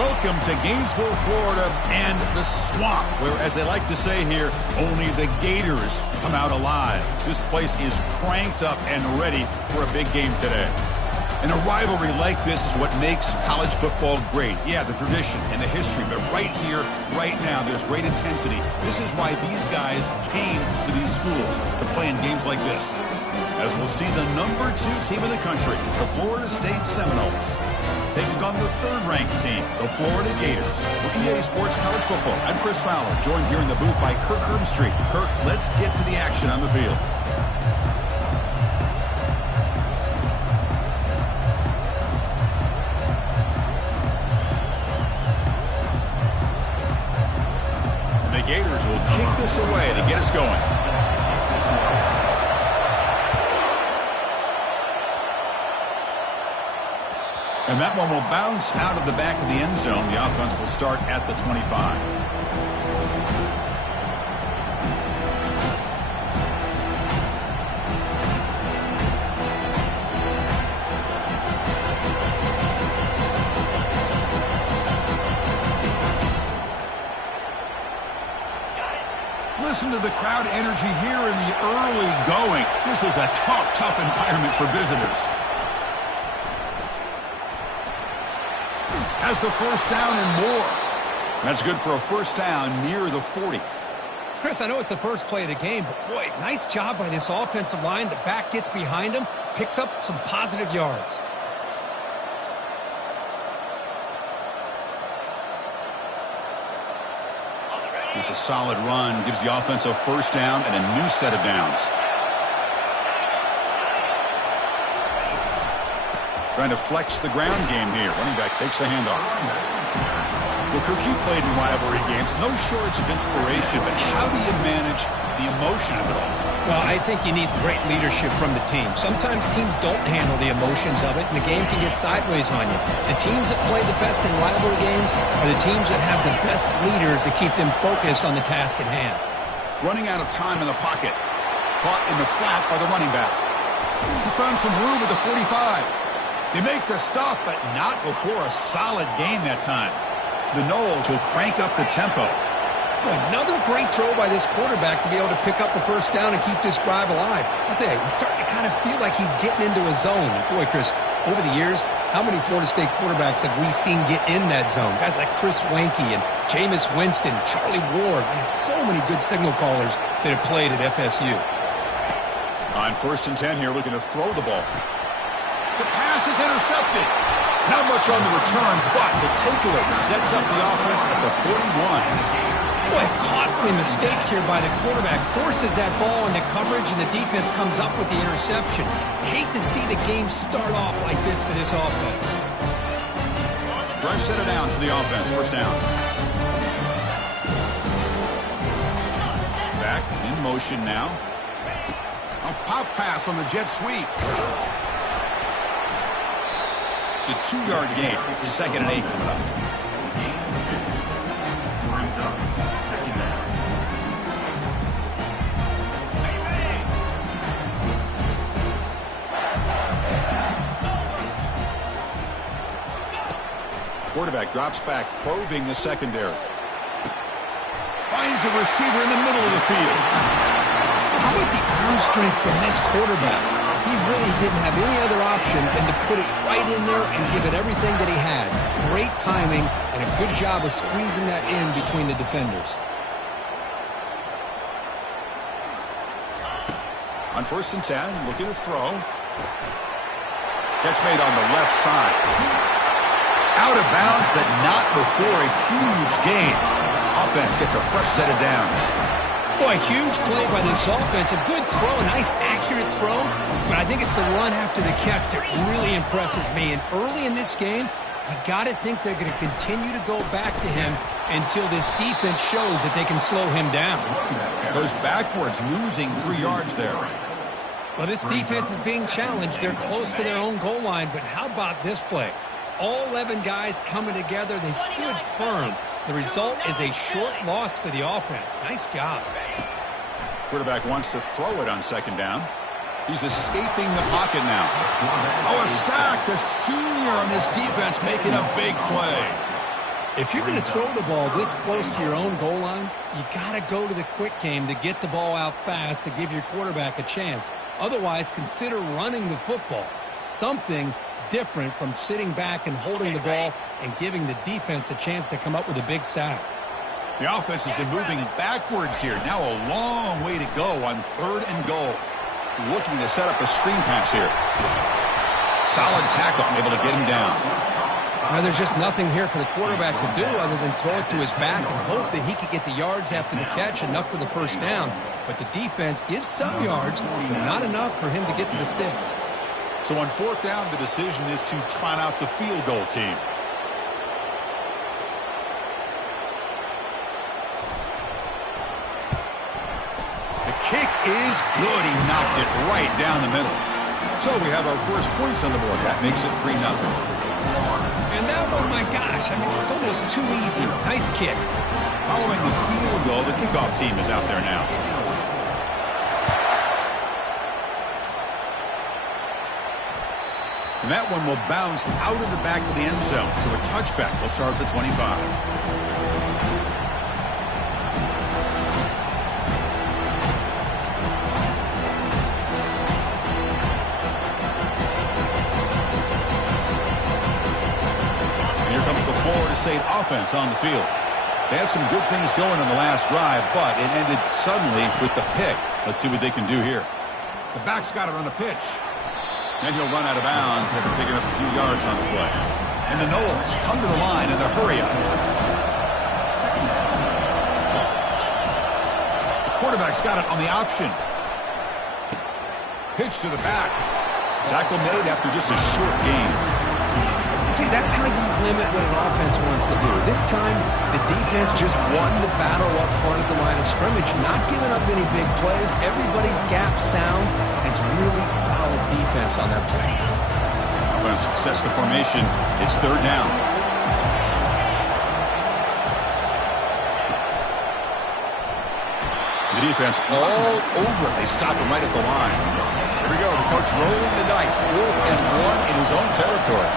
Welcome to Gainesville, Florida, and the swamp, where, as they like to say here, only the Gators come out alive. This place is cranked up and ready for a big game today. And a rivalry like this is what makes college football great. Yeah, the tradition and the history, but right here, right now, there's great intensity. This is why these guys came to these schools to play in games like this. As we'll see the number 2 team in the country, the Florida State Seminoles, taking on the 3rd-ranked team, the Florida Gators. For EA Sports College Football, I'm Chris Fowler, joined here in the booth by Kirk Herbstreit. Kirk, let's get to the action on the field. The Gators will kick this away to get us going. And that one will bounce out of the back of the end zone. The offense will start at the 25. Listen to the crowd energy here in the early going. This is a tough environment for visitors. Has the first down and more. That's good for a first down near the 40. Chris, I know it's the first play of the game, but boy, nice job by this offensive line. The back gets behind him, picks up some positive yards. It's a solid run, gives the offense a first down and a new set of downs. Trying to flex the ground game here. Running back takes the handoff. Well, Kirk, you played in rivalry games. No shortage of inspiration, but how do you manage the emotion of it all? Well, I think you need great leadership from the team. Sometimes teams don't handle the emotions of it, and the game can get sideways on you. The teams that play the best in rivalry games are the teams that have the best leaders to keep them focused on the task at hand. Running out of time in the pocket. Caught in the flat by the running back. He's found some room at the 45. They make the stop, but not before a solid gain that time. The Noles will crank up the tempo. Another great throw by this quarterback to be able to pick up a first down and keep this drive alive. I'll tell you, he's starting to kind of feel like he's getting into a zone. Boy, Chris, over the years, how many Florida State quarterbacks have we seen get in that zone? Guys like Chris Weinke and Jameis Winston, Charlie Ward. Man, so many good signal callers that have played at FSU. On 1st and 10 here, looking to throw the ball. The pass is intercepted. Not much on the return, but the takeaway sets up the offense at the 41. Boy, a costly mistake here by the quarterback. Forces that ball into coverage, and the defense comes up with the interception. Hate to see the game start off like this for this offense. Fresh set of downs for the offense. First down. Back in motion now. A pop pass on the jet sweep. It's a 2-yard gain. 2nd and 8 coming up. Quarterback drops back, probing the secondary. Finds a receiver in the middle of the field. How about the arm strength from this quarterback? He really didn't have any other option than to put it right in there and give it everything that he had. Great timing and a good job of squeezing that in between the defenders. On 1st and 10, looking to throw. Catch made on the left side. Out of bounds, but not before a huge gain. Offense gets a fresh set of downs. Boy, huge play by this offense. A good throw, a nice accurate throw. But I think it's the run after the catch that really impresses me. And early in this game, you got to think they're going to continue to go back to him until this defense shows that they can slow him down. Goes backwards, losing 3 yards there. Well, this defense is being challenged. They're close to their own goal line. But how about this play? All 11 guys coming together. They stood firm. The result is a short loss for the offense. Nice job. Quarterback wants to throw it on 2nd down. He's escaping the pocket now. Oh, a sack. The senior on this defense making a big play. If you're going to throw the ball this close to your own goal line, you got to go to the quick game to get the ball out fast to give your quarterback a chance. Otherwise, consider running the football. Something different from sitting back and holding the ball and giving the defense a chance to come up with a big sack. The offense has been moving backwards here. Now a long way to go on 3rd and goal. Looking to set up a screen pass here. Solid tackle, able to get him down. Now, there's just nothing here for the quarterback to do other than throw it to his back and hope that he could get the yards after the catch, enough for the first down. But the defense gives some yards, but not enough for him to get to the sticks. So on 4th down, the decision is to trot out the field goal team. The kick is good. He knocked it right down the middle. So we have our first points on the board. That makes it 3-0. And that one, my gosh, I mean, it's almost too easy. Nice kick. Following the field goal, the kickoff team is out there now. And that one will bounce out of the back of the end zone. So a touchback will start at the 25. State offense on the field. They had some good things going on the last drive, but it ended suddenly with the pick. Let's see what they can do here. The back's got it on the pitch. And he'll run out of bounds after picking up a few yards on the play. And the Knowles come to the line in the hurry up. Quarterback's got it on the option. Pitch to the back. Tackle made after just a short gain. See, that's how you limit what an offense wants to do. This time, the defense just won the battle up front at the line of scrimmage, not giving up any big plays. Everybody's gap sound. It's really solid defense on that play. Offense sets the formation. It's 3rd down. The defense all over it. They stop him right at the line. Here we go. The coach rolling the dice. 4th and 1 in his own territory.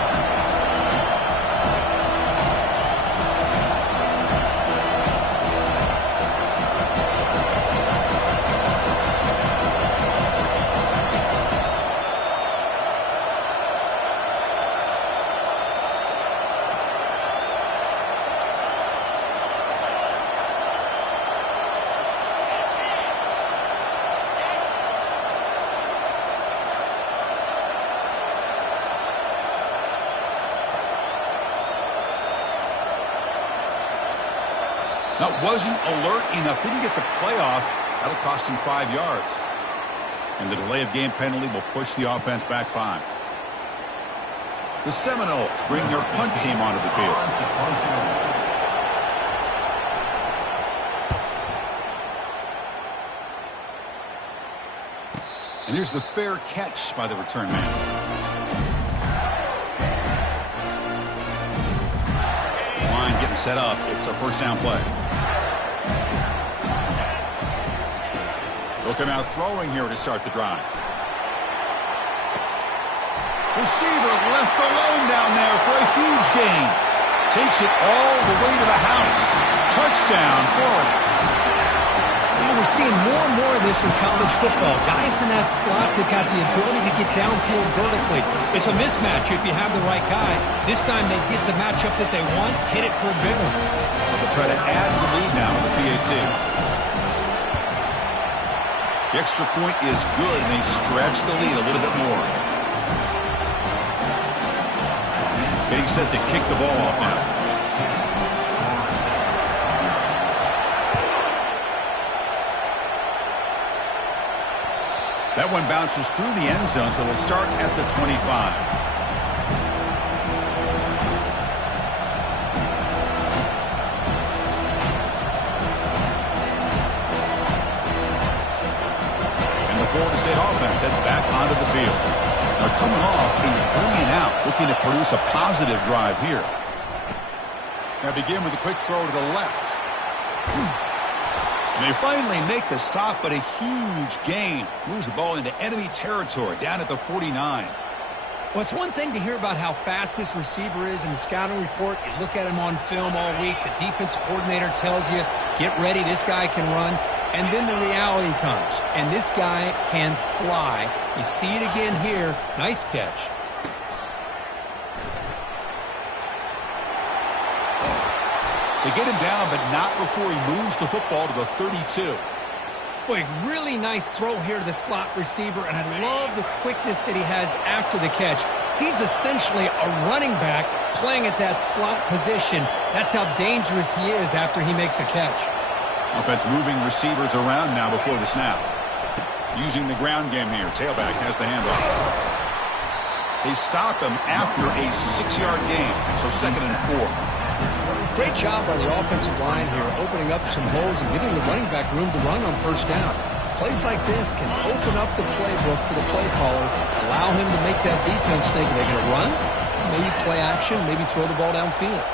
That wasn't alert enough. Didn't get the play off. That'll cost him 5 yards. And the delay of game penalty will push the offense back 5. The Seminoles bring their punt team onto the field. And here's the fair catch by the return man. This line getting set up. It's a first down play. Looking out throwing here to start the drive. Receiver left alone down there for a huge gain. Takes it all the way to the house. Touchdown, Florida. Yeah, we're seeing more and more of this in college football. Guys in that slot that got the ability to get downfield vertically. It's a mismatch if you have the right guy. This time they get the matchup that they want, hit it for a big one. They'll try to add the lead now with the PAT. The extra point is good, and they stretch the lead a little bit more. Getting set to kick the ball off now. That one bounces through the end zone, so they'll start at the 25. Florida State offense heads back onto the field. They're coming off a 3-and-out, looking to produce a positive drive here. Now begin with a quick throw to the left. And they finally make the stop, but a huge gain. Moves the ball into enemy territory down at the 49. Well, it's one thing to hear about how fast this receiver is in the scouting report. You look at him on film all week. The defensive coordinator tells you, get ready, this guy can run. And then the reality comes, and this guy can fly. You see it again here. Nice catch. They get him down, but not before he moves the football to the 32. Boy, really nice throw here to the slot receiver, and I love the quickness that he has after the catch. He's essentially a running back playing at that slot position. That's how dangerous he is after he makes a catch. Offense moving receivers around now before the snap. Using the ground game here. Tailback has the handoff. They stop him after a 6-yard gain, so 2nd and 4. Great job by the offensive line here, opening up some holes and giving the running back room to run on first down. Plays like this can open up the playbook for the play caller, allow him to make that defense think, are they going to run? Maybe play action, maybe throw the ball downfield.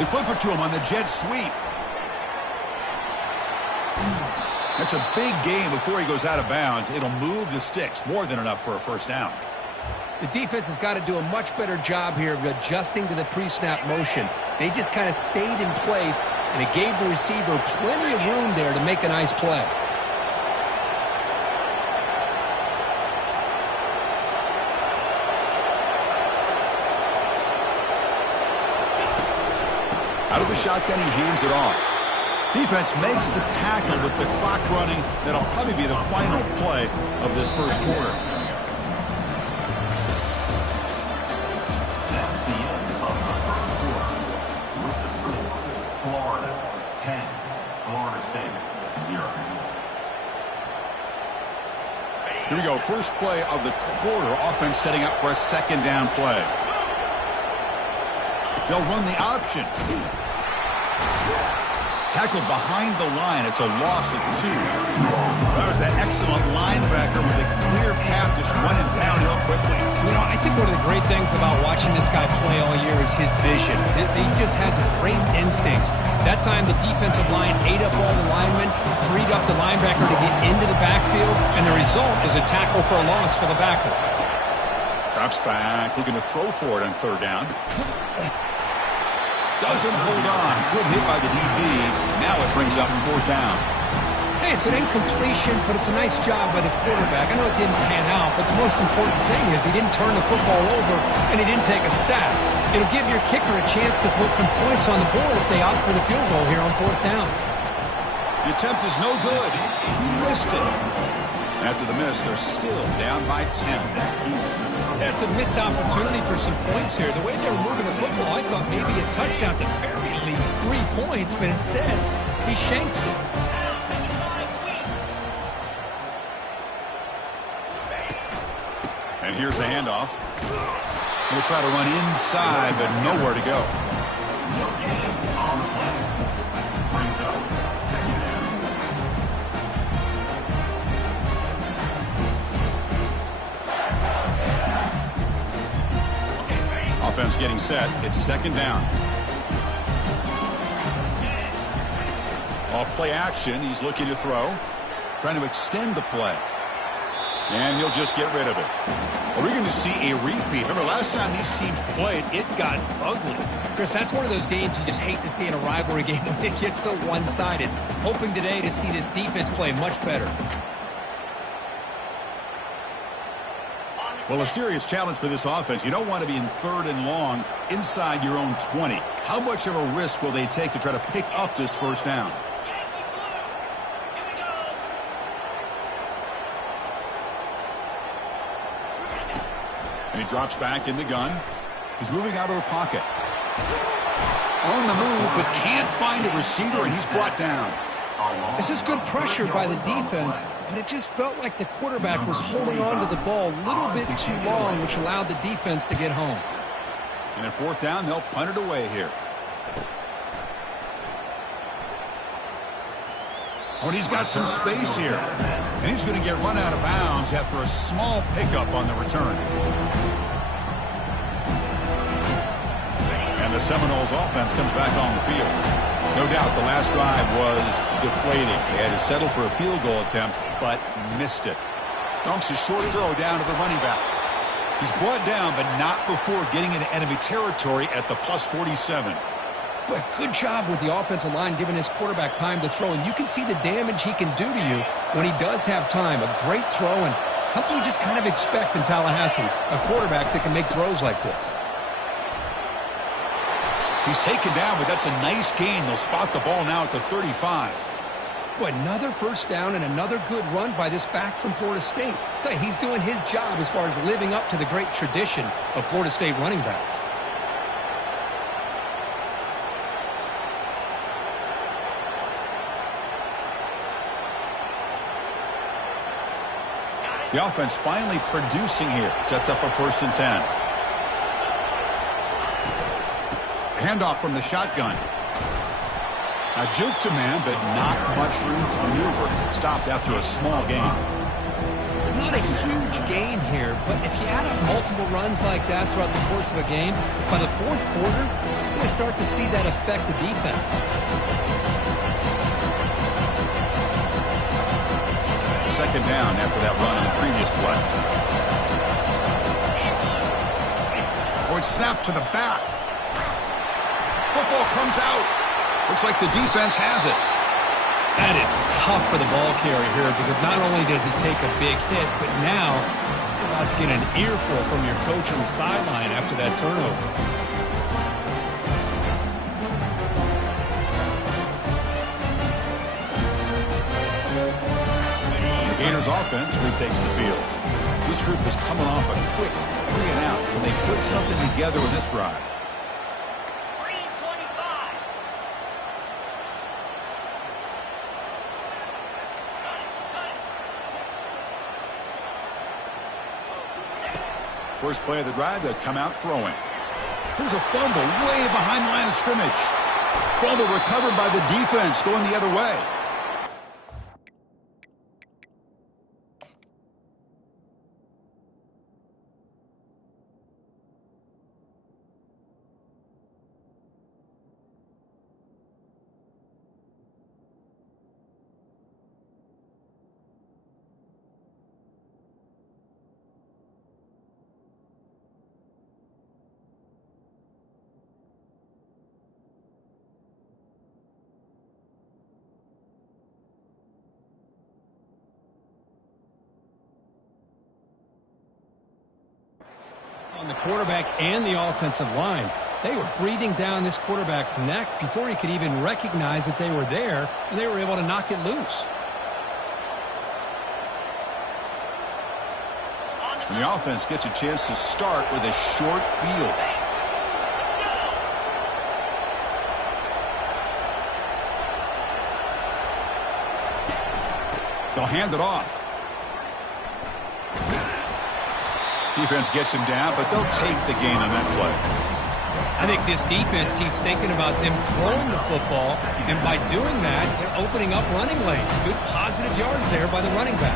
They flip it to him on the jet sweep. That's a big gain before he goes out of bounds. It'll move the sticks, more than enough for a first down. The defense has got to do a much better job here of adjusting to the pre-snap motion. They just kind of stayed in place, and it gave the receiver plenty of room there to make a nice play. Out of the shotgun, he hands it off. Defense makes the tackle with the clock running. That'll probably be the final play of this first quarter. Here we go, first play of the quarter. Offense setting up for a 2nd down play. They'll run the option. Tackled behind the line. It's a loss of 2. That was that excellent linebacker with a clear path just running downhill quickly. You know, I think one of the great things about watching this guy play all year is his vision. He just has great instincts. That time the defensive line ate up all the linemen, freed up the linebacker to get into the backfield, and the result is a tackle for a loss for the backer. Drops back, looking to throw for it on 3rd down. Doesn't hold on. Good hit by the DB. Now it brings up 4th down. Hey, it's an incompletion, but it's a nice job by the quarterback. I know it didn't pan out, but the most important thing is he didn't turn the football over and he didn't take a sack. It'll give your kicker a chance to put some points on the board if they opt for the field goal here on 4th down. The attempt is no good. He missed it. After the miss, they're still down by 10. That's a missed opportunity for some points here. The way they were moving the football, I thought maybe a touchdown, at the very least 3 points, but instead, he shanks it. And here's the handoff. He'll try to run inside, but nowhere to go. Offense getting set. It's 2nd down. Off play action. He's looking to throw. Trying to extend the play. And he'll just get rid of it. Are we going to see a repeat? Remember, last time these teams played, it got ugly. Chris, that's one of those games you just hate to see in a rivalry game when it gets so one-sided. Hoping today to see this defense play much better. Well, a serious challenge for this offense. You don't want to be in 3rd and long inside your own 20. How much of a risk will they take to try to pick up this first down? And he drops back in the gun. He's moving out of the pocket. On the move, but can't find a receiver, and he's brought down. This is good pressure by the defense, but it just felt like the quarterback was holding on to the ball a little bit too long, which allowed the defense to get home. And at 4th down, they'll punt it away here. Oh, and he's got some space here. And he's going to get run out of bounds after a small pickup on the return. And the Seminoles offense comes back on the field. No doubt the last drive was deflating. They had to settle for a field goal attempt, but missed it. Dumps a short throw down to the running back. He's brought down, but not before getting into enemy territory at the plus 47. But good job with the offensive line giving his quarterback time to throw. And you can see the damage he can do to you when he does have time. A great throw and something you just kind of expect in Tallahassee. A quarterback that can make throws like this. He's taken down, but that's a nice gain. They'll spot the ball now at the 35. Boy, another first down and another good run by this back from Florida State. He's doing his job as far as living up to the great tradition of Florida State running backs. The offense finally producing here. Sets up a 1st and 10. Handoff from the shotgun. A juke to man, but not much room to maneuver. Stopped after a small gain. It's not a huge gain here, but if you add up multiple runs like that throughout the course of a game, by the 4th quarter, you're going to start to see that affect the defense. Second down after that run on the previous play. Oh, it's snapped to the back. Football comes out. Looks like the defense has it. That is tough for the ball carrier here because not only does he take a big hit, but now you're about to get an earful from your coach on the sideline after that turnover. The Gators offense retakes the field. This group is coming off a quick 3-and-out. Can they put something together with this drive? First play of the drive, they'll come out throwing. Here's a fumble way behind the line of scrimmage. Fumble recovered by the defense going the other way. On the quarterback and the offensive line. They were breathing down this quarterback's neck before he could even recognize that they were there, and they were able to knock it loose. And the offense gets a chance to start with a short field. They'll hand it off. Defense gets him down, but they'll take the gain on that play. I think this defense keeps thinking about them throwing the football, and by doing that, they're opening up running lanes. Good positive yards there by the running back.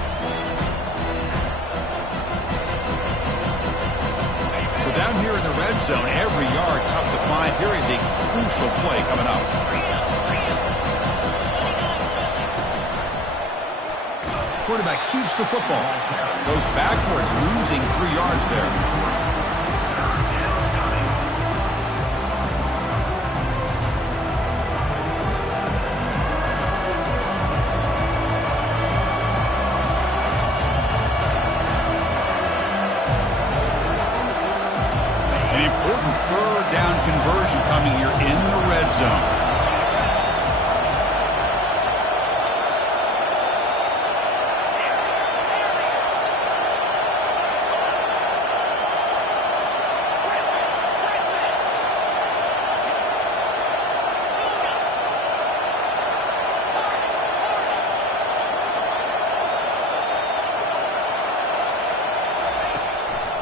So down here in the red zone, every yard tough to find. Here is a crucial play coming up. Quarterback keeps the football. Goes backwards, losing 3 yards there. An important 3rd down conversion coming here in the red zone.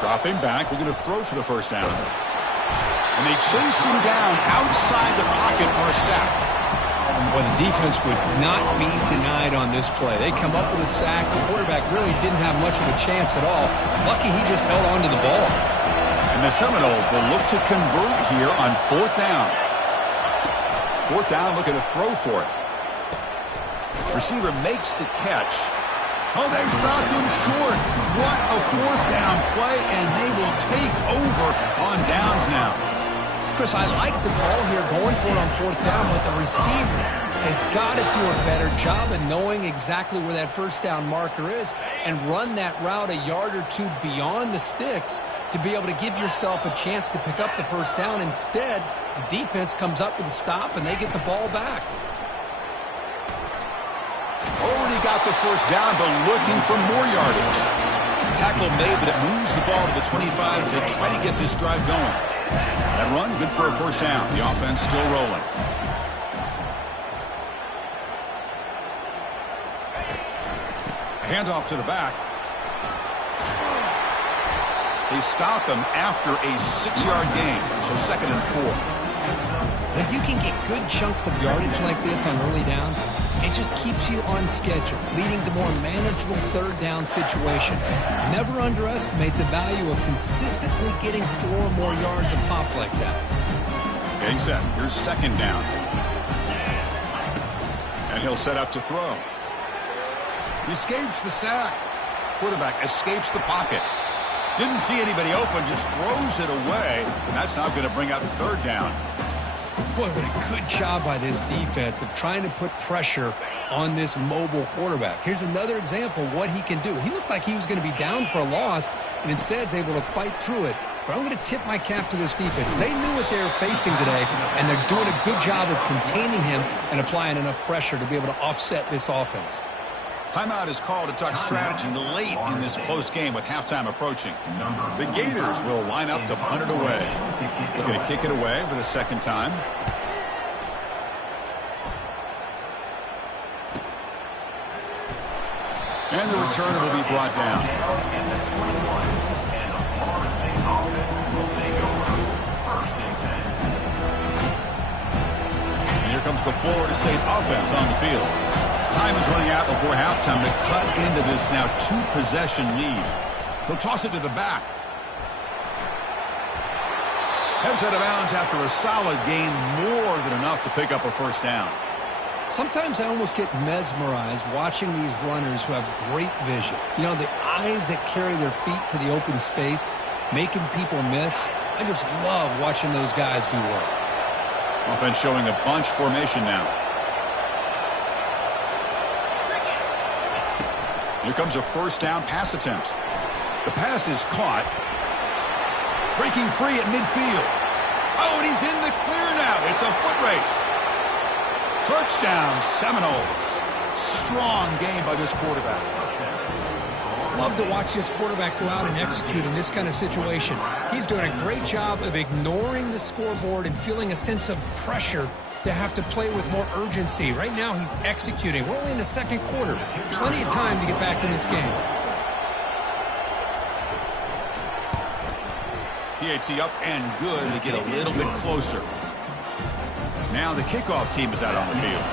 Dropping back, we're going to throw for the first down. And they chase him down outside the pocket for a sack. Well, the defense would not be denied on this play. They come up with a sack. The quarterback really didn't have much of a chance at all. Lucky he just held on to the ball. And the Seminoles will look to convert here on 4th down. 4th down, looking to throw for it. Receiver makes the catch. Oh, they've stopped him short. What a fourth down play, and they will take over on downs now. Chris, I like the call here going for it on fourth down, but the receiver has got to do a better job of knowing exactly where that first down marker is and run that route a yard or two beyond the sticks to be able to give yourself a chance to pick up the first down. Instead, the defense comes up with a stop, and they get the ball back. Already got the first down, but looking for more yardage. Tackle made, but it moves the ball to the 25 as they try to get this drive going. That run, good for a first down. The offense still rolling. Handoff to the back. They stop him after a 6-yard gain, so 2nd and 4. If you can get good chunks of yardage like this on early downs, it just keeps you on schedule, leading to more manageable third down situations. Never underestimate the value of consistently getting 4 or more yards a pop like that. Getting set. Here's 2nd down. And he'll set up to throw. He escapes the sack. Quarterback escapes the pocket. Didn't see anybody open, just throws it away. And that's not going to bring up 3rd down. Boy, what a good job by this defense of trying to put pressure on this mobile quarterback. Here's another example of what he can do. He looked like he was going to be down for a loss, and instead is able to fight through it. But I'm going to tip my cap to this defense. They knew what they were facing today, and they're doing a good job of containing him and applying enough pressure to be able to offset this offense. Timeout is called to talk strategy late in this close game with halftime approaching. The Gators will line up to punt it away. Looking to kick it away for the 2nd time. And the returner will be brought down. And here comes the Florida State offense on the field. Time is running out before halftime to cut into this now 2-possession lead. He'll toss it to the back. Heads out of bounds after a solid gain, more than enough to pick up a first down. Sometimes I almost get mesmerized watching these runners who have great vision. You know, the eyes that carry their feet to the open space, making people miss. I just love watching those guys do work. Offense showing a bunch formation now. Here comes a first down pass attempt. The pass is caught. Breaking free at midfield. Oh, and he's in the clear now. It's a foot race. Touchdown, Seminoles. Strong game by this quarterback. Love to watch this quarterback go out and execute in this kind of situation. He's doing a great job of ignoring the scoreboard and feeling a sense of pressure to have to play with more urgency. Right now, he's executing. We're only in the 2nd quarter. Plenty of time to get back in this game. PAT up and good to get a little bit closer. Now the kickoff team is out on the field.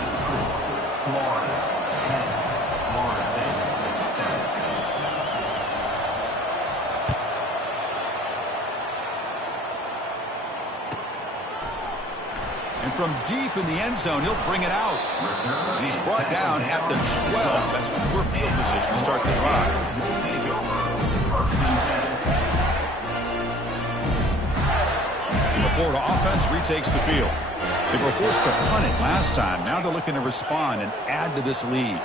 And from deep in the end zone, he'll bring it out. And he's brought down at the 12. That's poor field position to start the drive. And the Florida offense retakes the field. They were forced to punt it last time. Now they're looking to respond and add to this lead.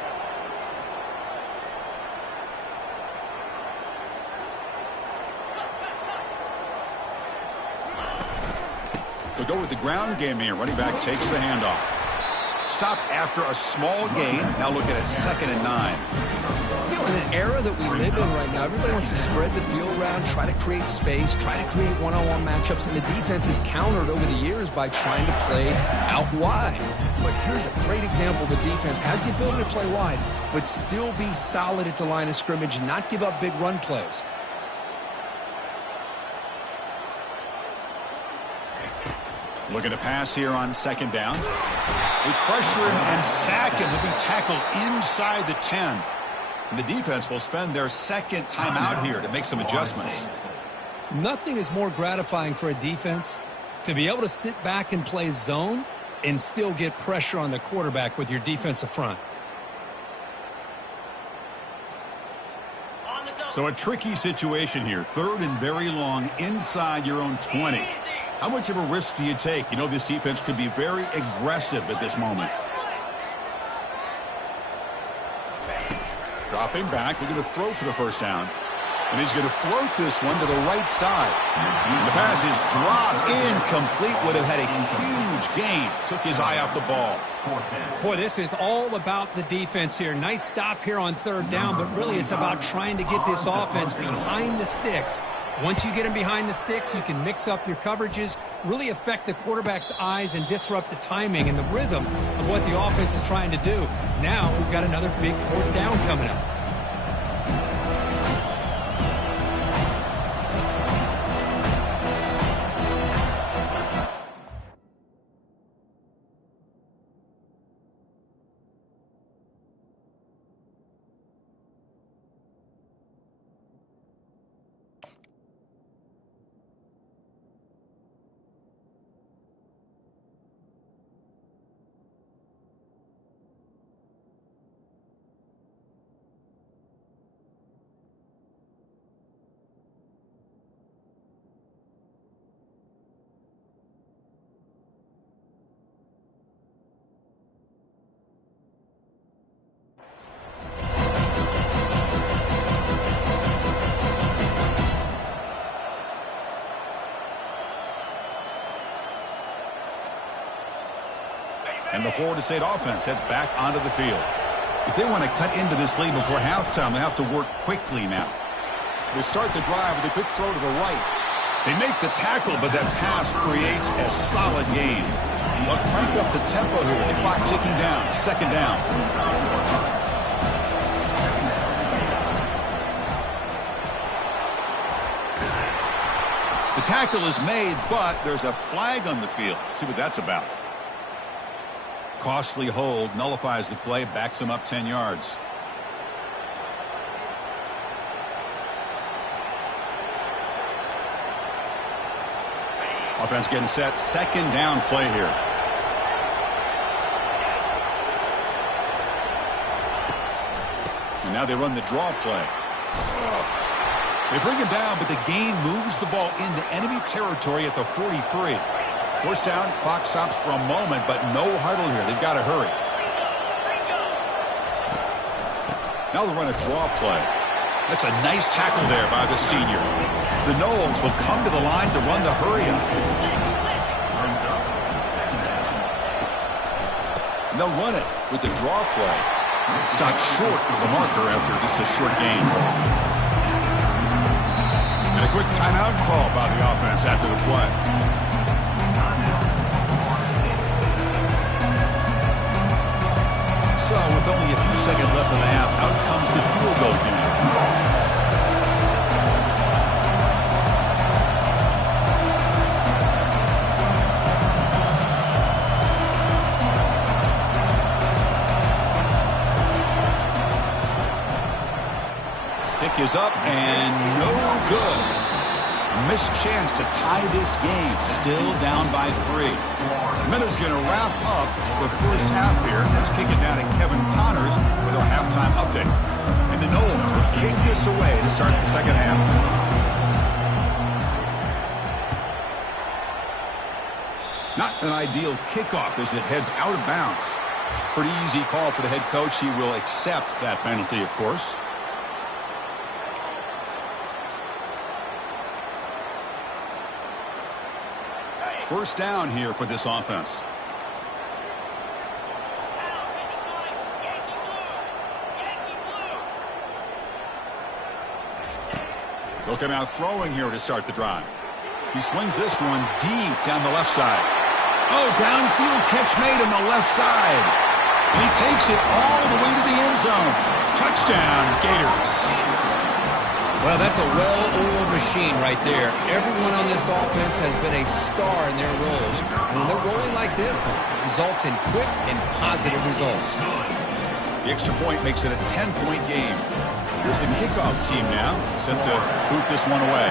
They'll go with the ground game here. Running back takes the handoff. Stop after a small gain. Now looking at 2nd and 9. You know, in an era that we live in right now, everybody wants to spread the field around, try to create space, try to create one-on-one matchups, and the defense is countered over the years by trying to play out wide. But here's a great example. The defense has the ability to play wide, but still be solid at the line of scrimmage and not give up big run plays. Looking to pass here on 2nd down. They pressure him and sack him. He'll be tackled inside the 10. And the defense will spend their 2nd timeout here to make some adjustments. Nothing is more gratifying for a defense to be able to sit back and play zone and still get pressure on the quarterback with your defensive front. So a tricky situation here. 3rd and very long inside your own 20. How much of a risk do you take? You know this defense could be very aggressive at this moment. Dropping back. They're going to throw for the first down. And he's going to float this one to the right side. The pass is dropped. Incomplete. Would have had a huge gain. Took his eye off the ball. Boy, this is all about the defense here. Nice stop here on 3rd down, but really it's about trying to get this offense behind the sticks. Once you get them behind the sticks, you can mix up your coverages, really affect the quarterback's eyes and disrupt the timing and the rhythm of what the offense is trying to do. Now we've got another big 4th down coming up. And the Florida State offense heads back onto the field. If they want to cut into this lead before halftime, they have to work quickly now. They start the drive with a quick throw to the right. They make the tackle, but that pass creates a solid gain. They'll crank up the tempo here. The clock ticking down. 2nd down. The tackle is made, but there's a flag on the field. Let's see what that's about. Costly hold, nullifies the play, backs him up 10 yards. Offense getting set. 2nd down play here. And now they run the draw play. They bring him down, but the gain moves the ball into enemy territory at the 43. 1st down, clock stops for a moment, but no huddle here. They've got to hurry. Now they'll run a draw play. That's a nice tackle there by the senior. The Noles will come to the line to run the hurry-up. And they'll run it with the draw play. Stop short of the marker after just a short gain. And a quick timeout call by the offense after the play. So, with only a few seconds left in the half, out comes the field goal unit. Kick is up and no good. A missed chance to tie this game. Still down by 3. Miller's going to wrap up the first half here. Let's kick it down to Kevin Connors with our halftime update. And the Noles will kick this away to start the 2nd half. Not an ideal kickoff as it heads out of bounds. Pretty easy call for the head coach. He will accept that penalty, of course. First down here for this offense. They'll come out throwing here to start the drive. He slings this one deep down the left side. Oh, downfield catch made on the left side. And he takes it all the way to the end zone. Touchdown, Gators. Well, that's a well-oiled machine right there. Everyone on this offense has been a star in their roles. And when they're rolling like this, results in quick and positive results. The extra point makes it a 10-point game. Here's the kickoff team now, set to boot this one away.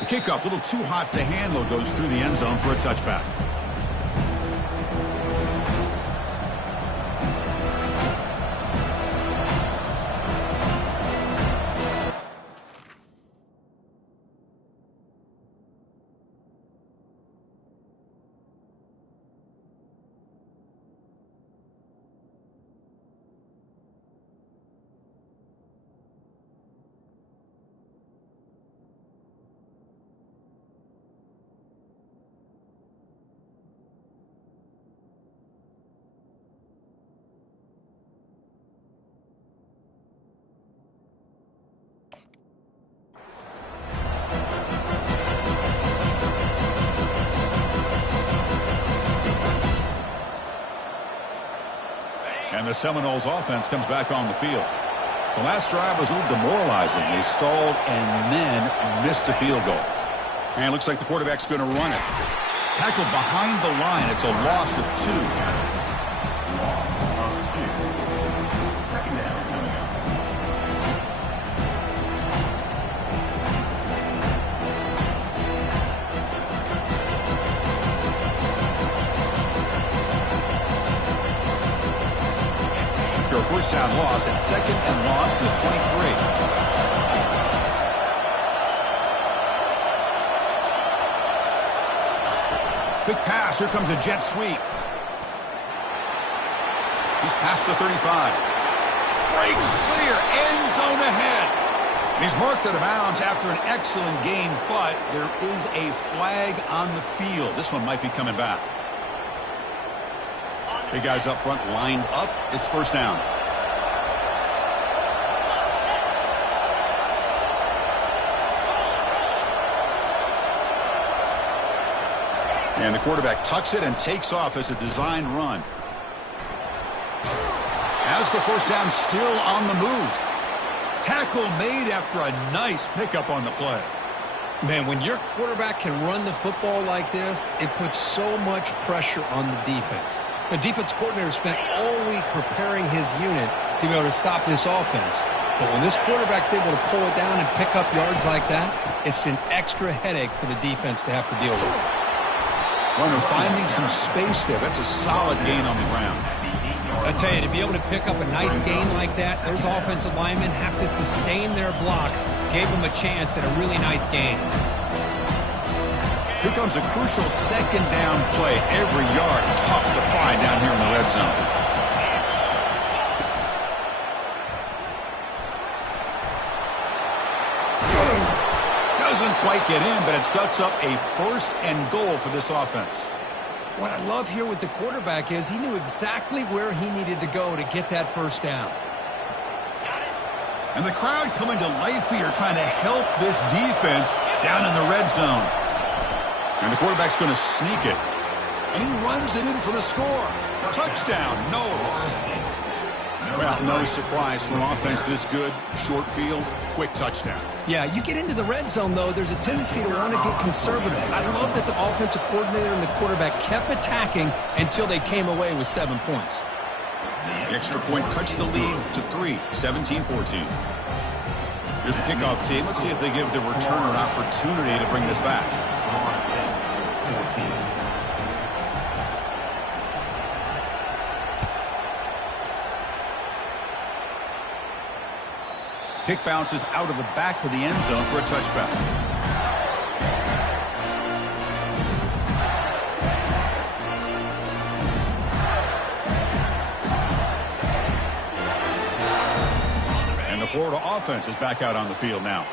The kickoff, a little too hot to handle, goes through the end zone for a touchback. the Seminoles offense comes back on the field. The last drive was a little demoralizing. They stalled and then missed a field goal. And it looks like the quarterback's going to run it. Tackled behind the line. It's a loss of 2. After a first down loss, it's 2nd and long from the 23. Quick pass. Here comes a jet sweep. He's past the 35. Breaks clear. End zone ahead. And he's marked out of bounds after an excellent game, but there is a flag on the field. This one might be coming back. Big guys up front lined up. It's first down. And the quarterback tucks it and takes off as a design run. Has the first down, still on the move. Tackle made after a nice pickup on the play. Man, when your quarterback can run the football like this, it puts so much pressure on the defense. The defense coordinator spent all week preparing his unit to be able to stop this offense. But when this quarterback's able to pull it down and pick up yards like that, it's an extra headache for the defense to have to deal with. Runner finding some space there. That's a solid gain on the ground. I tell you, to be able to pick up a nice gain like that, those offensive linemen have to sustain their blocks. Gave them a chance at a really nice gain. Here comes a crucial 2nd down play. Every yard tough to find down here in the red zone. Doesn't quite get in, but it sets up a 1st and goal for this offense. What I love here with the quarterback is he knew exactly where he needed to go to get that first down. And the crowd coming to life here trying to help this defense down in the red zone. And the quarterback's going to sneak it. And he runs it in for the score. Touchdown, Noles. Well, no surprise for an offense this good. Short field, quick touchdown. Yeah, you get into the red zone, though, there's a tendency to want to get conservative. I love that the offensive coordinator and the quarterback kept attacking until they came away with 7 points. The extra point cuts the lead to 3, 17-14. Here's the kickoff team. Let's see if they give the returner an opportunity to bring this back. Kick bounces out of the back of the end zone for a touchback. And the Florida offense is back out on the field now.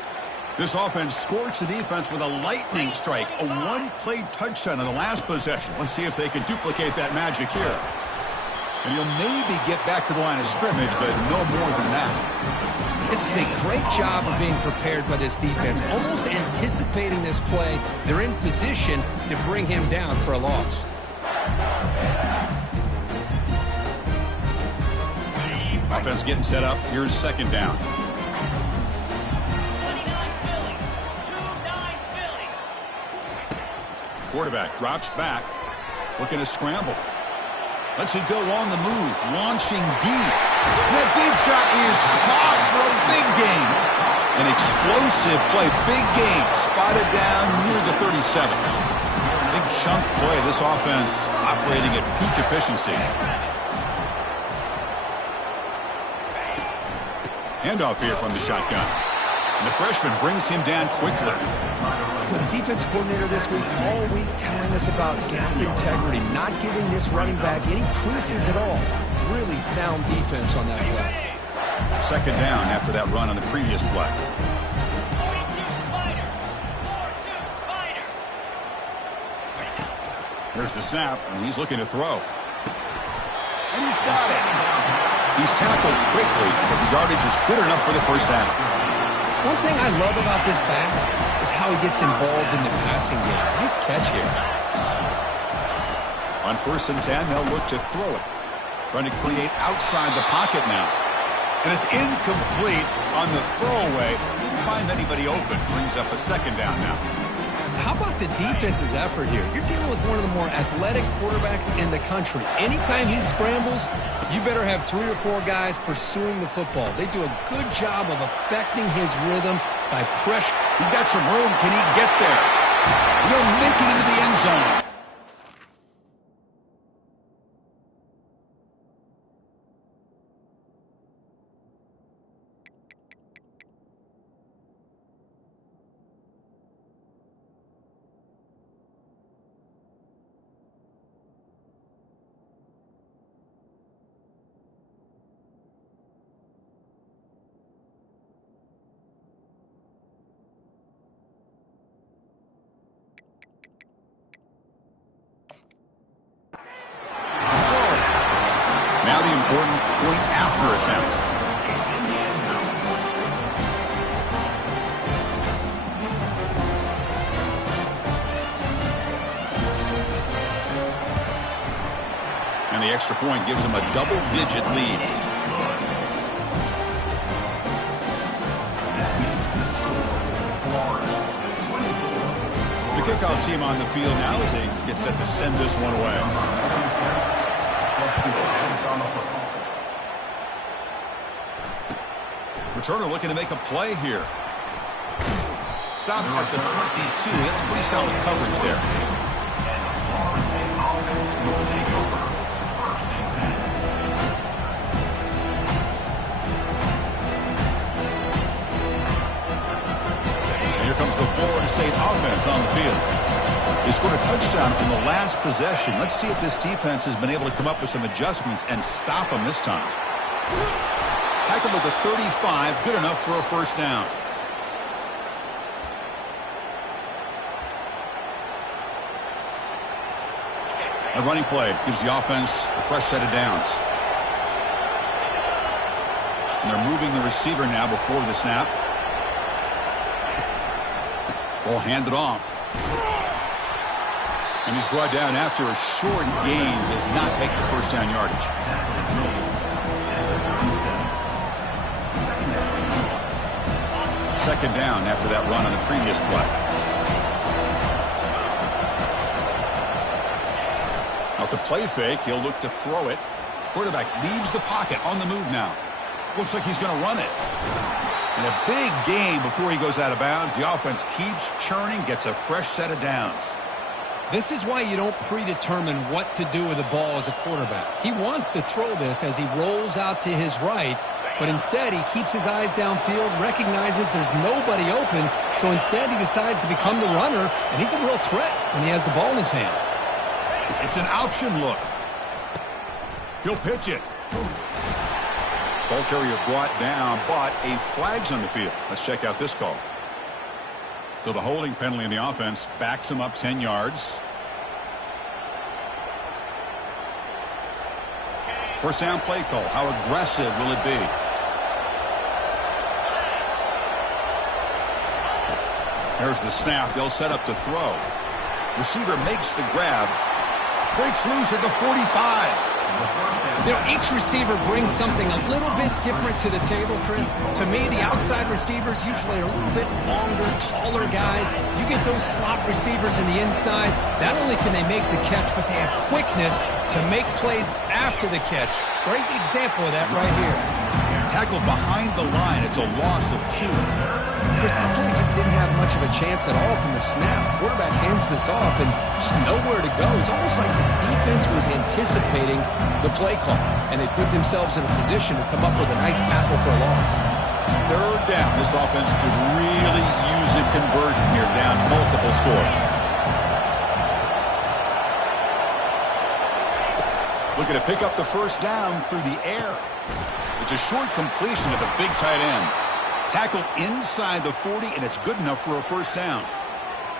This offense scorched the defense with a lightning strike, a one-play touchdown in the last possession. Let's see if they can duplicate that magic here. And he'll maybe get back to the line of scrimmage, but no more than that. This is a great job of being prepared by this defense, almost anticipating this play. They're in position to bring him down for a loss. Offense getting set up. Here's 2nd down. Quarterback drops back, looking to scramble. Let's it go on the move, launching deep. That deep shot is caught for a big gain. An explosive play, big gain, spotted down near the 37. Big chunk play, this offense operating at peak efficiency. Handoff here from the shotgun. And the freshman brings him down quickly. Well, the defense coordinator this week, all week telling us about gap integrity, not giving this running back any creases at all. Really sound defense on that play. 2nd down after that run on the previous play. Here's the snap, and he's looking to throw. And he's got it. He's tackled quickly, but the yardage is good enough for the first down. One thing I love about this back is how he gets involved in the passing game. Nice catch here. On 1st and 10, they'll look to throw it. Trying to create outside the pocket now. And it's incomplete on the throwaway. Didn't find anybody open. Brings up a second down now. How about the defense's effort here? You're dealing with one of the more athletic quarterbacks in the country. Anytime he scrambles, you better have 3 or 4 guys pursuing the football. They do a good job of affecting his rhythm by pressure. He's got some room. Can he get there? He'll make it into the end zone. Now the important point after attempt. And the extra point gives him a double-digit lead. The kickoff team on the field now as they get set to send this one away. Returner looking to make a play here. Stop at the 22. That's pretty solid coverage there. And here comes the Florida State offense on the field. They scored a touchdown on the last possession. Let's see if this defense has been able to come up with some adjustments and stop them this time. Tackled at the 35, good enough for a first down. A running play gives the offense a fresh set of downs. And they're moving the receiver now before the snap. Ball handed off. And he's brought down after a short gain. Does not make the first down yardage. Second down after that run on the previous play. Off the play fake, he'll look to throw it. Quarterback leaves the pocket on the move now. Looks like he's going to run it. And a big gain before he goes out of bounds. The offense keeps churning, gets a fresh set of downs. This is why you don't predetermine what to do with the ball as a quarterback. He wants to throw this as he rolls out to his right, but instead he keeps his eyes downfield, recognizes there's nobody open, so instead he decides to become the runner, and he's a real threat when he has the ball in his hands. It's an option look. He'll pitch it. Ball carrier brought down, but a flag's on the field. Let's check out this call. So the holding penalty in the offense backs him up 10 yards. First down play call. How aggressive will it be? There's the snap. They'll set up to throw. Receiver makes the grab. Breaks loose at the 45. You know, each receiver brings something a little bit different to the table, Chris. To me, the outside receivers usually are a little bit longer, taller guys. You get those slot receivers in the inside. Not only can they make the catch, but they have quickness to make plays after the catch. Great example of that right here. Tackled behind the line. It's a loss of 2. Chris, the play just didn't have much of a chance at all from the snap. Quarterback hands this off and just nowhere to go. It's almost like the defense was anticipating the play call, and they put themselves in a position to come up with a nice tackle for a loss. Third down. This offense could really use a conversion here, down multiple scores. Looking to pick up the first down through the air. It's a short completion to the big tight end. Tackled inside the 40, and it's good enough for a first down.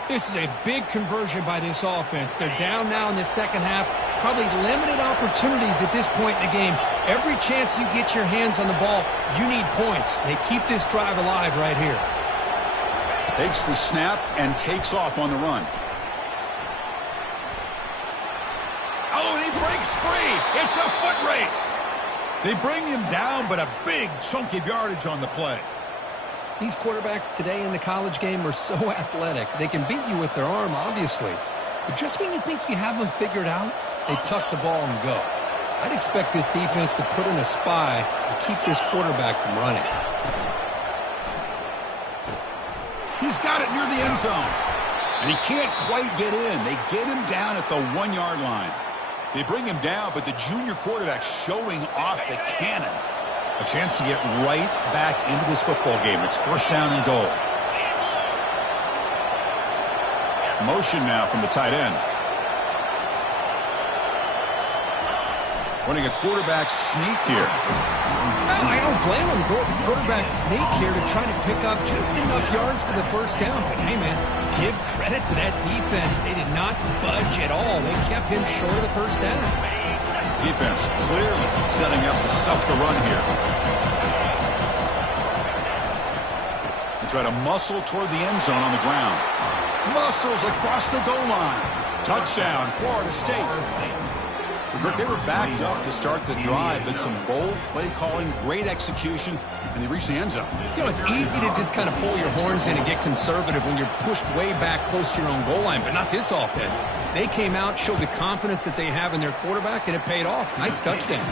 This is a big conversion by this offense. They're down now in the second half. Probably limited opportunities at this point in the game. Every chance you get your hands on the ball, you need points. They keep this drive alive right here. Takes the snap and takes off on the run. Oh, and he breaks breaks free. It's a foot race. They bring him down, but a big chunk of yardage on the play. These quarterbacks today in the college game are so athletic. They can beat you with their arm, obviously. But just when you think you have them figured out, they tuck the ball and go. I'd expect this defense to put in a spy to keep this quarterback from running. He's got it near the end zone. And he can't quite get in. They get him down at the 1-yard line. They bring him down, but the junior quarterback showing off the cannon. A chance to get right back into this football game. It's first down and goal. Motion now from the tight end. Running a quarterback sneak here. Well, I don't blame him. Go with the quarterback sneak here to try to pick up just enough yards for the first down. But hey, man, give credit to that defense. They did not budge at all. They kept him short of the first down. Defense clearly setting up the stuff to run here. They try to muscle toward the end zone on the ground. Muscles across the goal line. Touchdown, Florida State. Kirk, they were backed up to start the drive, but some bold play calling, great execution, and they reached the end zone. You know, it's easy to just kind of pull your horns in and get conservative when you're pushed way back close to your own goal line, but not this offense. They came out, showed the confidence that they have in their quarterback, and it paid off. Nice touchdown.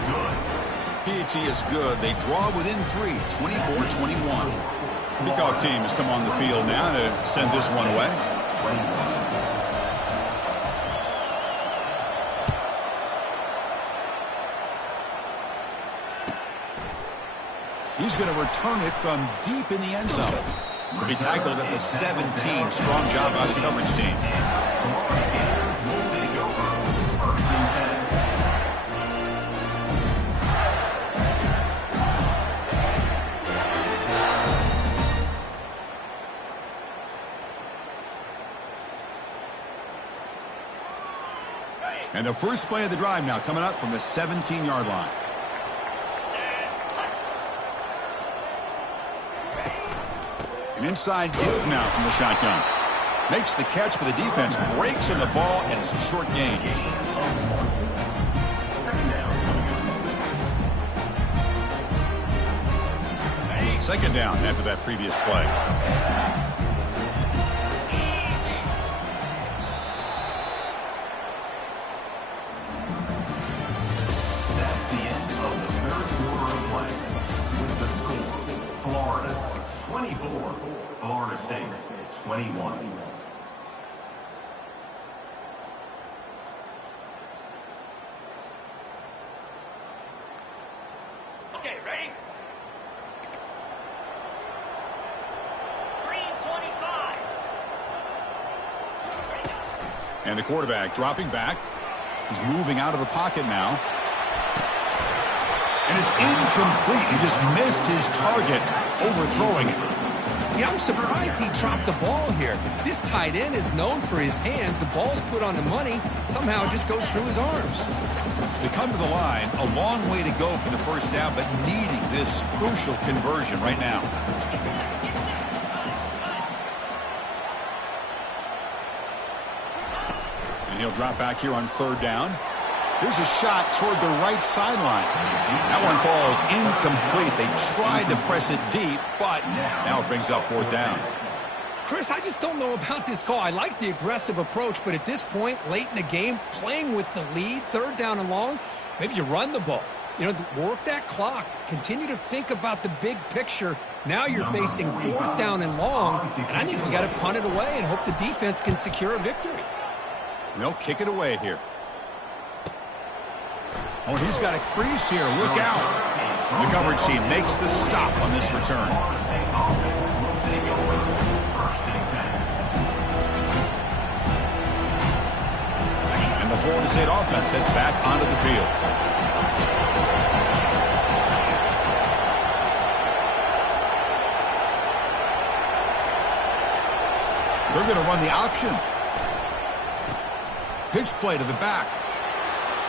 PAT is good. They draw within 3, 24-21. Kickoff team has come on the field now to send this one away. He's going to return it from deep in the end zone. He'll be tackled at the 17. Strong job by the coverage team. And the first play of the drive now coming up from the 17-yard line. An inside give now from the shotgun. Makes the catch, but the defense breaks on the ball, and it's a short gain. Second down after that previous play. That's the end of the third quarter of play. With the score, Florida 24, Florida State 21. Okay, ready? Green 25. And the quarterback dropping back. He's moving out of the pocket now. And it's incomplete. He just missed his target, overthrowing it. Yeah, I'm surprised he dropped the ball here. This tight end is known for his hands. The ball's put on the money. Somehow it just goes through his arms. They come to the line, a long way to go for the first down, but needing this crucial conversion right now. And he'll drop back here on third down. Here's a shot toward the right sideline. That one falls incomplete. They tried to press it deep, but now it brings up fourth down. Chris, I just don't know about this call. I like the aggressive approach, but at this point, late in the game, playing with the lead, third down and long, maybe you run the ball. You know, work that clock. Continue to think about the big picture. Now you're facing fourth down and long, and I think you got to punt it away and hope the defense can secure a victory. And they'll kick it away here. Oh, he's got a crease here. Look out. The coverage team makes the stop on this return. And the Florida State offense heads back onto the field. They're going to run the option. Pitch play to the back.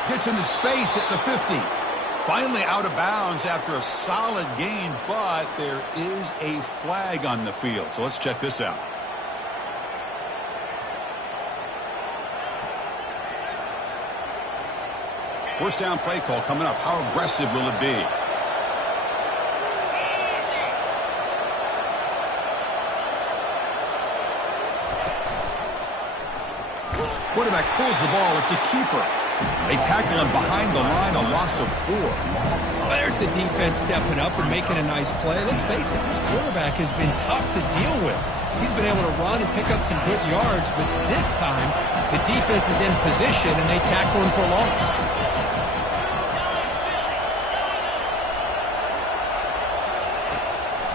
Gets into space at the 50. Finally out of bounds after a solid gain, but there is a flag on the field. So let's check this out. First down play call coming up. How aggressive will it be? Quarterback pulls the ball. It's a keeper. They tackle him behind the line, a loss of 4. Well, there's the defense stepping up and making a nice play. Let's face it, this quarterback has been tough to deal with. He's been able to run and pick up some good yards, but this time the defense is in position and they tackle him for a loss.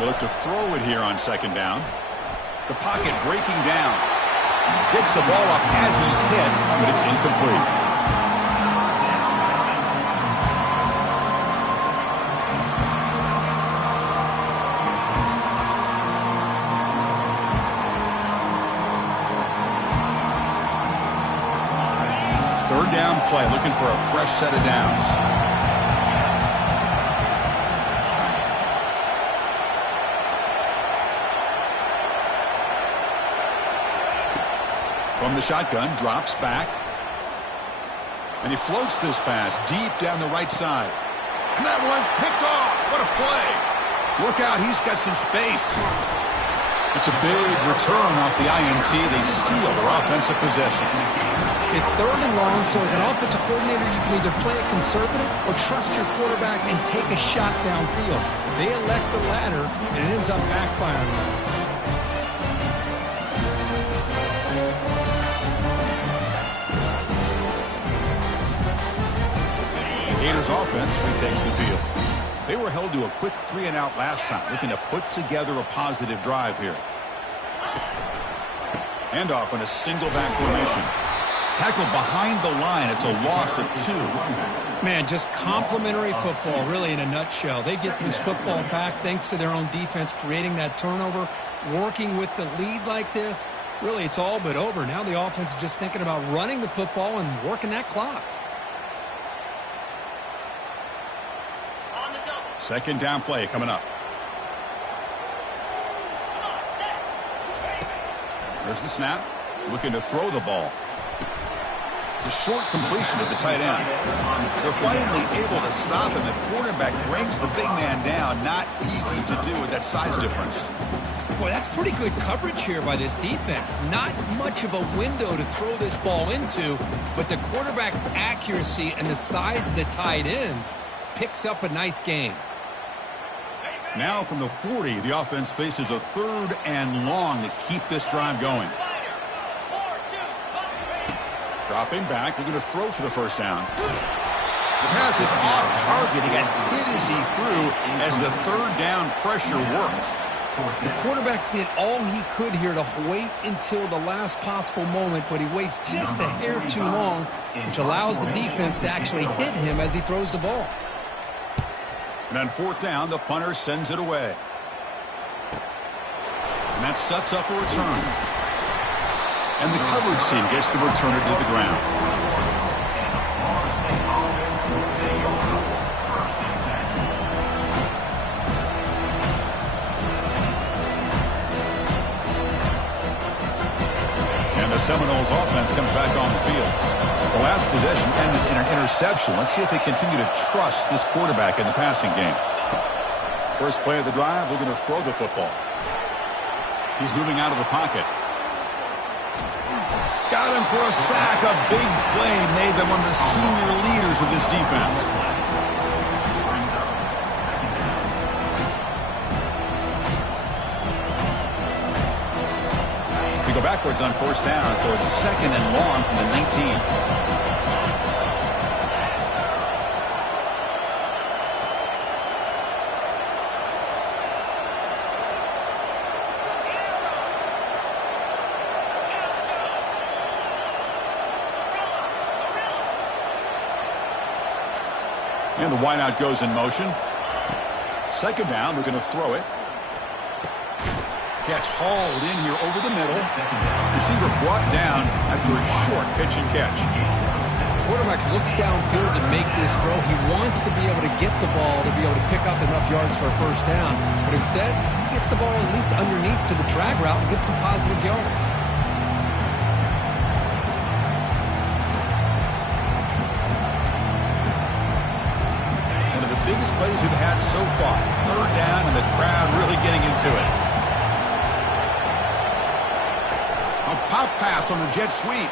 They look to throw it here on second down. The pocket breaking down. Gets the ball off as he's hit, but it's incomplete. Third down play, looking for a fresh set of downs. From the shotgun, drops back. And he floats this pass deep down the right side. And that one's picked off. What a play. Look out, he's got some space. It's a big return off the INT. They steal their offensive possession. It's third and long, so as an offensive coordinator, you can either play it conservative or trust your quarterback and take a shot downfield. They elect the latter, and it ends up backfiring. Gators offense retakes the field. They were held to a quick 3-and-out last time, looking to put together a positive drive here. Handoff in a single back formation. Tackled behind the line. It's a loss of 2. Man, just complimentary football, really, in a nutshell. They get this football back thanks to their own defense, creating that turnover, working with the lead like this. Really, it's all but over. Now the offense is just thinking about running the football and working that clock. Second down play coming up. There's the snap. Looking to throw the ball. It's a short completion to the tight end. They're finally able to stop him. The quarterback brings the big man down. Not easy to do with that size difference. Boy, that's pretty good coverage here by this defense. Not much of a window to throw this ball into, but the quarterback's accuracy and the size of the tight end picks up a nice gain. Now from the 40, the offense faces a 3rd and long to keep this drive going. Dropping back, looking to throw for the first down. The pass is off target. He got hit as he threw as the 3rd down pressure worked. The quarterback did all he could here to wait until the last possible moment, but he waits just a hair too long, which allows the defense to actually hit him as he throws the ball. And on 4th down, the punter sends it away. And that sets up a return. And the coverage team gets the returner to the ground. And the Seminoles offense comes back on the field. The last possession ended in an interception. Let's see if they continue to trust this quarterback in the passing game. First play of the drive, they're going to throw the football. He's moving out of the pocket. Got him for a sack. A big play made them one of the senior leaders of this defense. We go backwards on 4th down, so it's 2nd and long from the 19. And the wideout goes in motion. Second down, we're going to throw it. Catch hauled in here over the middle. Receiver brought down after a short pitch and catch. Quarterback looks downfield to make this throw. He wants to be able to get the ball to be able to pick up enough yards for a first down. But instead, he gets the ball at least underneath to the drag route and gets some positive yards. plays we've had so far. Third down and the crowd really getting into it. A pop pass on the jet sweep.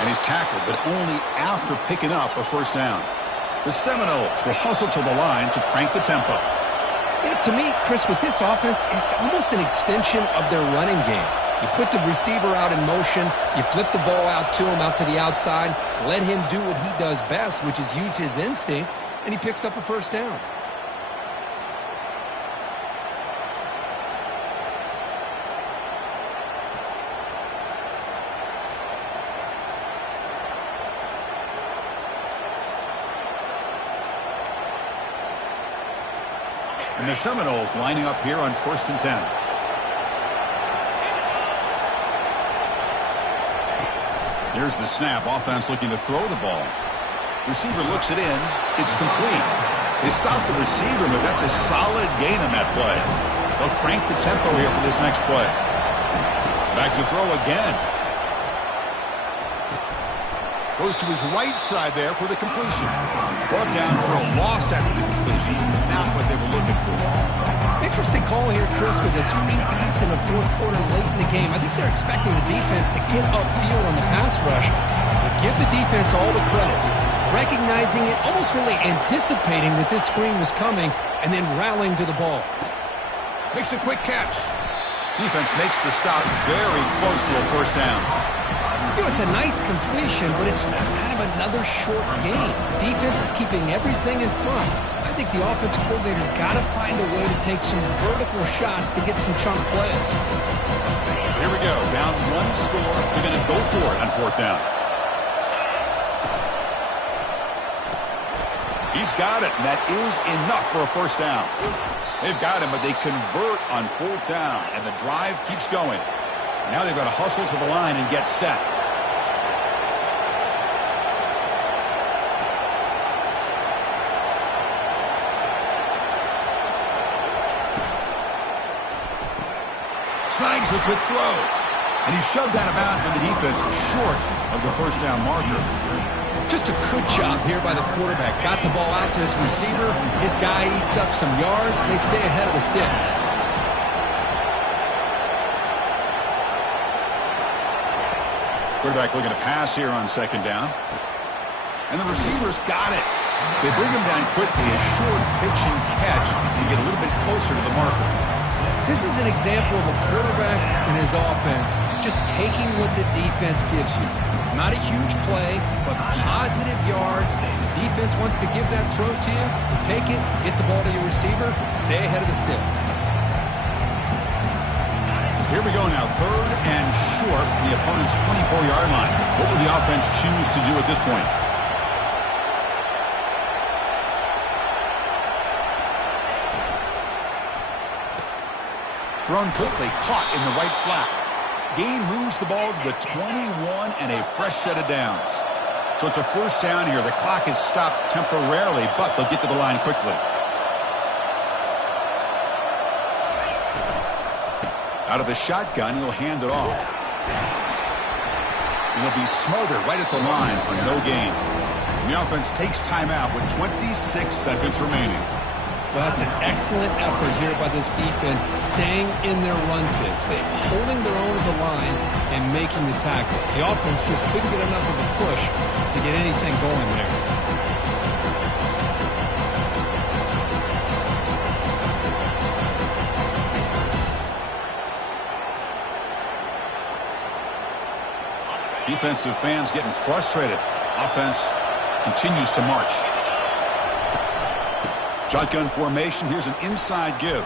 And he's tackled, but only after picking up a first down. The Seminoles will hustle to the line to crank the tempo. Yeah, to me, Chris, with this offense, it's almost an extension of their running game. You put the receiver out in motion, you flip the ball out to him, out to the outside, let him do what he does best, which is use his instincts, and he picks up a first down. And the Seminoles lining up here on 1st and 10. Here's the snap. Offense looking to throw the ball. Receiver looks it in. It's complete. They stop the receiver, but that's a solid gain on that play. They'll crank the tempo here for this next play. Back to throw again. Goes to his right side there for the completion. Brought down for a loss after the completion. Not what they were looking for. Interesting call here, Chris, with a screen pass in the fourth quarter late in the game. I think they're expecting the defense to get upfield on the pass rush. But give the defense all the credit. Recognizing it, almost really anticipating that this screen was coming, and then rallying to the ball. Makes a quick catch. Defense makes the stop very close to a first down. You know, it's a nice completion, but it's kind of another short game. The defense is keeping everything in front. I think the offensive coordinator's got to find a way to take some vertical shots to get some chunk plays. Here we go. Down one score. They're going to go for it on 4th down. He's got it, and that is enough for a first down. They've got him, but they convert on 4th down, and the drive keeps going. Now they've got to hustle to the line and get set. Snags the quick throw. And he's shoved out of bounds by the defense short of the first down marker. Just a good job here by the quarterback. Got the ball out to his receiver. His guy eats up some yards. They stay ahead of the sticks. Quarterback looking to pass here on 2nd down. And the receivers got it. They bring him down quickly. A short pitch and catch and get a little bit closer to the marker. This is an example of a quarterback and his offense just taking what the defense gives you. Not a huge play, but positive yards. The defense wants to give that throw to you. You take it, get the ball to your receiver, stay ahead of the sticks. Here we go now, 3rd and short from the opponent's 24-yard line. What will the offense choose to do at this point? Thrown quickly, caught in the right flat. Gain moves the ball to the 21 and a fresh set of downs. So it's a first down here. The clock is stopped temporarily, but they'll get to the line quickly. Out of the shotgun, he'll hand it off. And he'll be smothered right at the line for no gain. And the offense takes timeout with 26 seconds remaining. Well, that's an excellent effort here by this defense, staying in their run fits. They're holding their own at the line and making the tackle. The offense just couldn't get enough of a push to get anything going there. Defensive fans getting frustrated. Offense continues to march. Shotgun formation. Here's an inside give.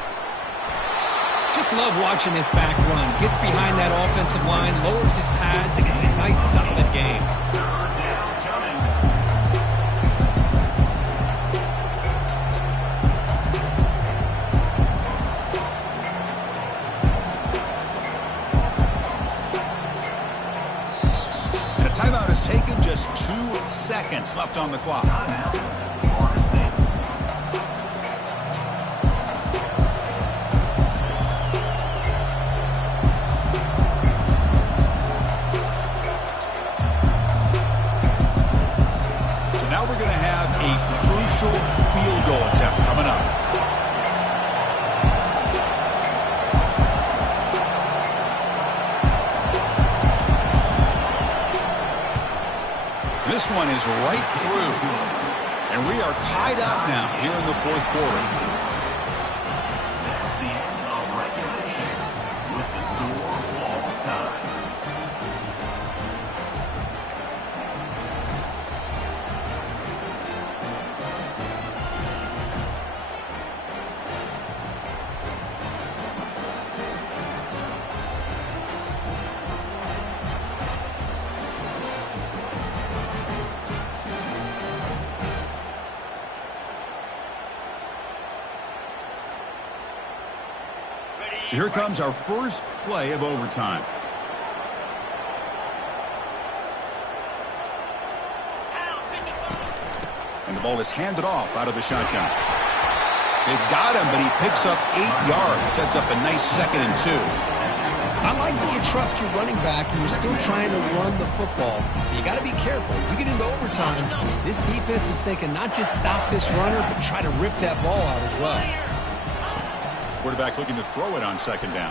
Just love watching this back run. Gets behind that offensive line, lowers his pads, and gets a nice solid gain. And a timeout is taken. Just 2 seconds left on the clock. Now we're going to have a this one is right through. And we are tied up now here in the fourth quarter. That's the end of regulation with the score all time. So here comes our first play of overtime. And the ball is handed off out of the shotgun. They've got him, but he picks up 8 yards. Sets up a nice 2nd and 2. I like that you trust your running back and you're still trying to run the football. You got to be careful. You get into overtime, this defense is thinking not just stop this runner, but try to rip that ball out as well. Quarterback looking to throw it on 2nd down.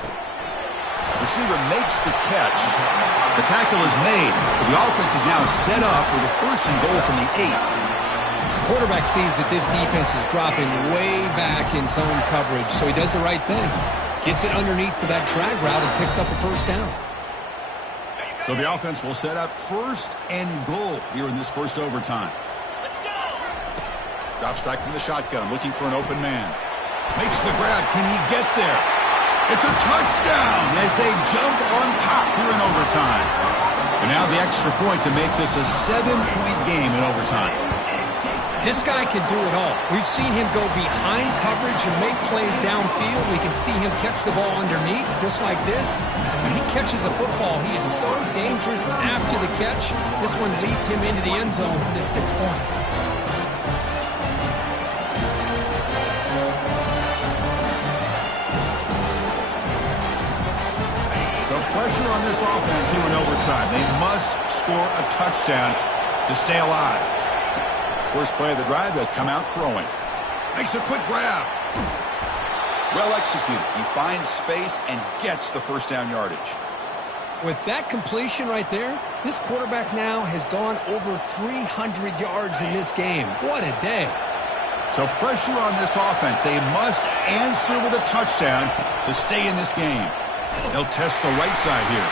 Receiver makes the catch. The tackle is made. The offense is now set up with a 1st and goal from the 8. Quarterback sees that this defense is dropping way back in zone coverage, so he does the right thing. Gets it underneath to that drag route and picks up a 1st down. So the offense will set up 1st and goal here in this first overtime. Drops back from the shotgun, looking for an open man. Makes the grab. Can he get there? It's a touchdown as they jump on top here in overtime. And now the extra point to make this a 7-point game in overtime. This guy can do it all. We've seen him go behind coverage and make plays downfield. We can see him catch the ball underneath just like this. When he catches a football, he is so dangerous after the catch. This one leads him into the end zone for the 6 points. Pressure on this offense here in overtime. They must score a touchdown to stay alive. First play of the drive, they'll come out throwing. Makes a quick grab. Well executed. He finds space and gets the 1st down yardage. With that completion right there, this quarterback now has gone over 300 yards in this game. What a day. So pressure on this offense. They must answer with a touchdown to stay in this game. They'll test the right side here.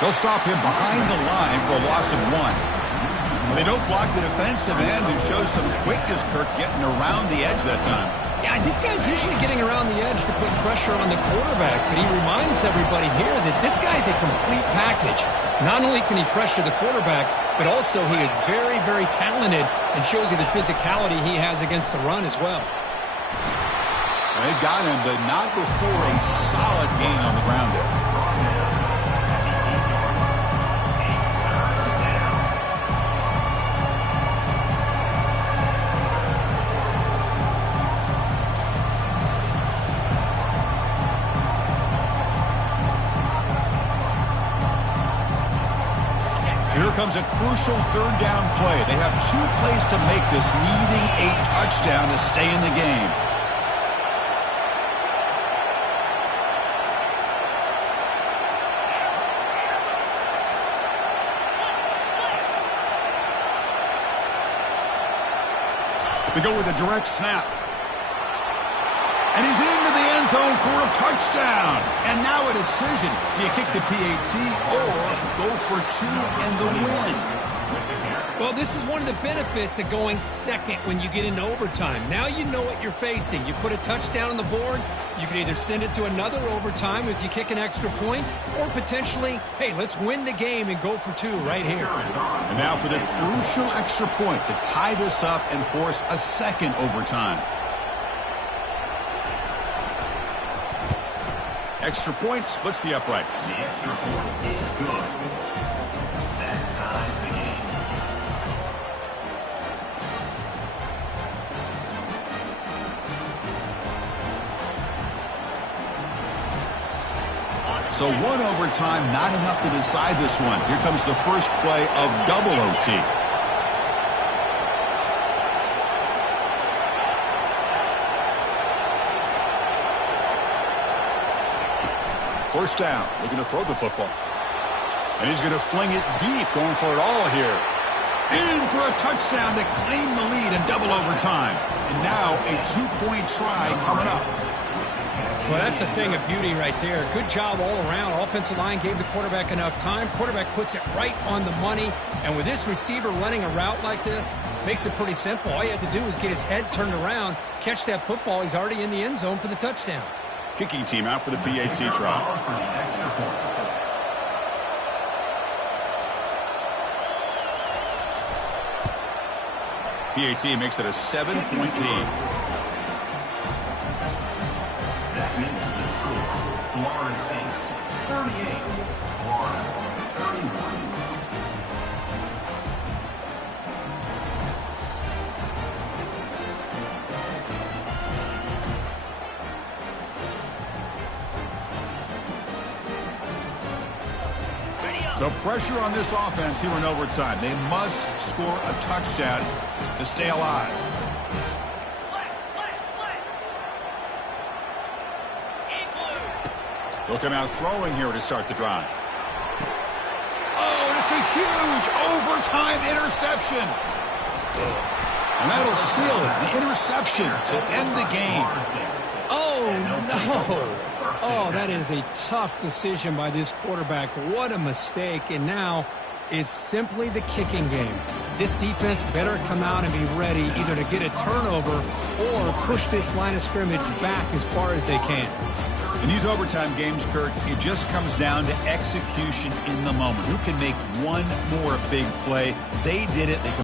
They'll stop him behind the line for a loss of 1. They don't block the defensive end and show some quickness, Kirk, getting around the edge that time. Yeah, this guy's usually getting around the edge to put pressure on the quarterback, but he reminds everybody here that this guy's a complete package. Not only can he pressure the quarterback, but also he is very, very talented and shows you the physicality he has against the run as well. They got him, but not before a solid gain on the ground there. Here comes a crucial 3rd down play. They have 2 plays to make this, needing a touchdown to stay in the game. We go with a direct snap. And he's into the end zone for a touchdown. And now a decision. Do you kick the PAT or go for 2 and the win? Well, this is one of the benefits of going second when you get into overtime. Now you know what you're facing. You put a touchdown on the board, you can either send it to another overtime if you kick an extra point, or potentially, hey, let's win the game and go for 2 right here. And now for the crucial extra point to tie this up and force a 2nd overtime. Extra point splits the uprights. The extra point is good. That ties the game. So 1 overtime, not enough to decide this one. Here comes the first play of double OT. First down, looking to throw the football. And he's going to fling it deep, going for it all here. In for a touchdown to claim the lead in double overtime. And now a 2-point try coming up. Well, that's a thing of beauty right there. Good job all around. Offensive line gave the quarterback enough time. Quarterback puts it right on the money. And with this receiver running a route like this, makes it pretty simple. All you have to do is get his head turned around, catch that football. He's already in the end zone for the touchdown. Kicking team out for the PAT try. PAT makes it a 7-point lead. That means the score, Florida State 38, Florida 31. So pressure on this offense here in overtime. They must score a touchdown to stay alive. They'll come out throwing here to start the drive. Oh, and it's a huge overtime interception. And that'll seal it. The interception to end the game. Oh, no. Oh, that is a tough decision by this quarterback. What a mistake. And now it's simply the kicking game. This defense better come out and be ready either to get a turnover or push this line of scrimmage back as far as they can. In these overtime games, Kirk, it just comes down to execution in the moment. Who can make one more big play? They did it. They